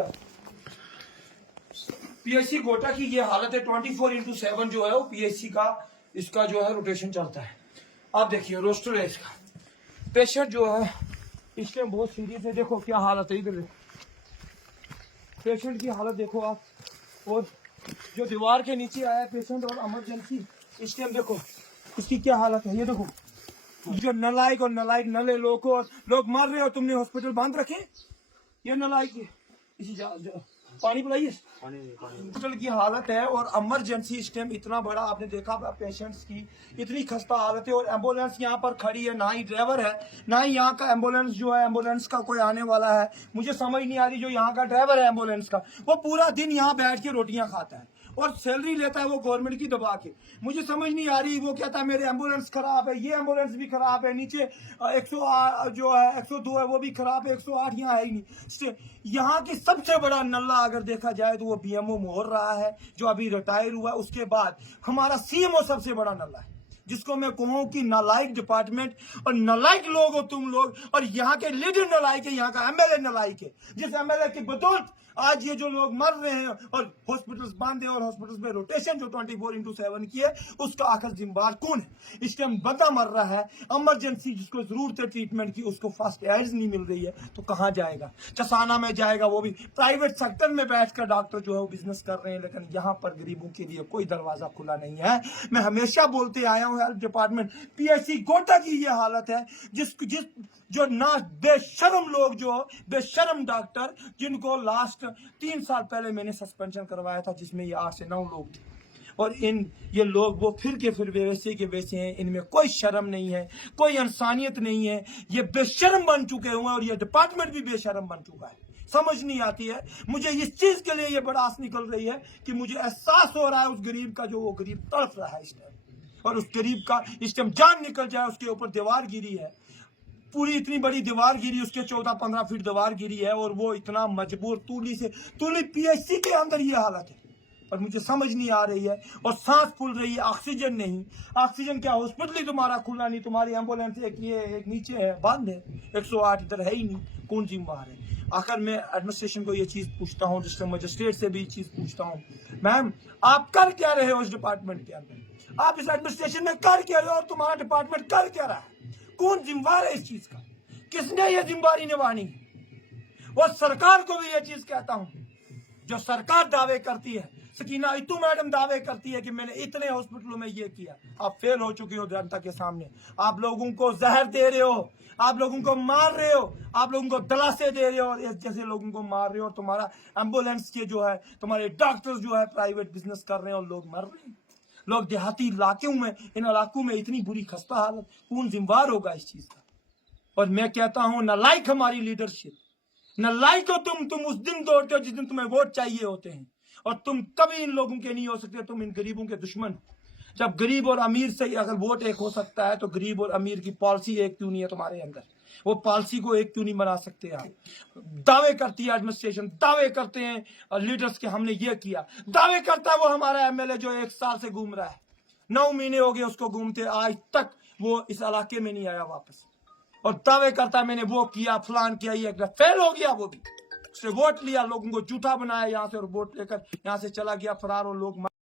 का पीएचसी कोटा की ये हालत है। 24/7 जो है वो पीएचसी का इसका जो है रोटेशन चलता है। आप देखिए रोस्टर है इसका। पेशेंट जो है इस टाइम बहुत सीरियस है। देखो क्या हालत है, इधर पेशेंट की हालत देखो आप, और जो दीवार के नीचे आया पेशेंट और इमरजेंसी इस टाइम देखो इसकी क्या हालत है। ये देखो जो नलायक और नलायक नले लोग को लोग मार रहे हो, तुमने हॉस्पिटल बंद रखे। ये नलायक है, इसी पानी पिलाइए। हॉस्पिटल की हालत है और इमरजेंसी इस टाइम इतना बड़ा आपने देखा पेशेंट्स की इतनी खस्ता हालत है। और एम्बुलेंस यहाँ पर खड़ी है, ना ही ड्राइवर है ना ही यहाँ का एम्बुलेंस जो है एम्बुलेंस का कोई आने वाला है। मुझे समझ नहीं आ रही, जो यहाँ का ड्राइवर है एम्बुलेंस का वो पूरा दिन यहाँ बैठ के रोटियां खाता है और सैलरी लेता है वो गवर्नमेंट की दबा के। मुझे समझ नहीं आ रही, वो कहता है मेरे एम्बुलेंस खराब है, ये एम्बुलेंस भी खराब है, नीचे 108 जो है 102 है वो भी खराब है, 108 यहाँ है ही नहीं। यहाँ की सबसे बड़ा नल्ला अगर देखा जाए तो वो बीएमओ मोहर रहा है जो अभी रिटायर हुआ है। उसके बाद हमारा सीएमओ सबसे बड़ा नल्ला है, जिसको मैं कहूँ कि नालायक डिपार्टमेंट और नालायक लोग हो तुम लोग। और यहाँ के लीडर नालायक है, यहाँ का एमएलए नालायक है, जिस एमएलए की बदौलत आज ये जो लोग मर रहे हैं और हॉस्पिटल्स बंद है और हॉस्पिटल्स में रोटेशन जो 24/7 की है उसका आखिर जिम्मेदार कौन है। इस टाइम बंदा मर रहा है, इमरजेंसी जिसको जरूरत है ट्रीटमेंट की उसको फर्स्ट एड नहीं मिल रही है तो कहाँ जाएगा? चसाना में जाएगा, वो भी प्राइवेट सेक्टर में बैठकर डॉक्टर जो है वो बिजनेस कर रहे हैं। लेकिन यहाँ पर गरीबों के लिए कोई दरवाजा खुला नहीं है। मैं हमेशा बोलते आया हूँ हेल्थ डिपार्टमेंट पीएचसी कोटा की ये हालत है, जिस जो ना बेशरम लोग जो बेशरम डॉक्टर जिनको लास्ट 3 साल पहले मैंने सस्पेंशन करवाया था, जिसमें ये 8 से 9 लोग थे। और ये लोग वो फिर वैसे के वैसे हैं, इनमें कोई शर्म नहीं है, कोई इंसानियत नहीं है। ये बेशरम बन चुके हुए और ये डिपार्टमेंट भी बेशरम बन चुका है। समझ नहीं आती है मुझे इस चीज के लिए ये बड़ास निकल रही है कि मुझे एहसास हो रहा है उस गरीब का, जो वो गरीब तड़प रहा है इस टाइम, और उस गरीब का इस टाइम जान निकल जाए। उसके ऊपर दीवार गिरी है, पूरी इतनी बड़ी दीवार गिरी, उसके 14-15 फीट दीवार गिरी है और वो इतना मजबूर तूली पीएचसी के अंदर ये हालत है। और मुझे समझ नहीं आ रही है और सांस फूल रही है, ऑक्सीजन नहीं। ऑक्सीजन क्या, हॉस्पिटल ही तुम्हारा खुला नहीं, तुम्हारी एम्बुलेंस एक नीचे है, बंद है, 108 इधर है ही नहीं, कौन जिम्मेदार है? आखिर मैं एडमिनिस्ट्रेशन को ये चीज पूछता हूँ, डिस्ट्रिक्ट मजिस्ट्रेट से भी चीज पूछता हूँ, मैम आप कर क्या रहे हो इस डिपार्टमेंट के अंदर? आप इस एडमिनिस्ट्रेशन में कर क्या रहे हो और तुम्हारा डिपार्टमेंट कर क्या रहा है? कौन जिम्मेदार है इस चीज का? किसने ये जिम्मेदारी निभानी? और सरकार को भी ये चीज कहता हूं, जो सरकार दावे करती है, सकीना इतू मैडम दावे करती है कि मैंने इतने हॉस्पिटलों में ये किया, आप फेल हो चुके हो जनता के सामने। आप लोगों को जहर दे रहे हो, आप लोगों को मार रहे हो, आप लोगों को दलासे दे रहे हो और जैसे लोगों को मार रहे हो। और तुम्हारा एम्बुलेंस के जो है तुम्हारे डॉक्टर्स जो है प्राइवेट बिजनेस कर रहे हैं और लोग मर रहे हैं। लोग देहाती इलाकों में, इन इलाकों में इतनी बुरी खस्ता हालत, कौन जिम्मेदार होगा इस चीज का? और मैं कहता हूं नालायक हमारी लीडरशिप, नालायक हो तुम उस दिन दौड़ते हो जिस दिन तुम्हें वोट चाहिए होते हैं, और तुम कभी इन लोगों के नहीं हो सकते। तुम इन गरीबों के दुश्मन। जब गरीब और अमीर से अगर वोट एक हो सकता है तो गरीब और अमीर की पॉलिसी एक क्यों नहीं है तुम्हारे अंदर? वो पॉलिसी को एक क्यों नहीं बना सकते आप? दावे करती है एडमिनिस्ट्रेशन, दावे करते हैं लीडर्स के हमने ये किया, दावे करता है वो हमारा एमएलए जो 1 साल से घूम रहा है, 9 महीने हो गए उसको घूमते, आज तक वो इस इलाके में नहीं आया वापस, और दावे करता है मैंने वो किया फलान किया, ये फेल हो गया। वो भी उसने वोट लिया, लोगों को झूठा बनाया यहाँ से और वोट लेकर यहाँ से चला गया फरार, और लोग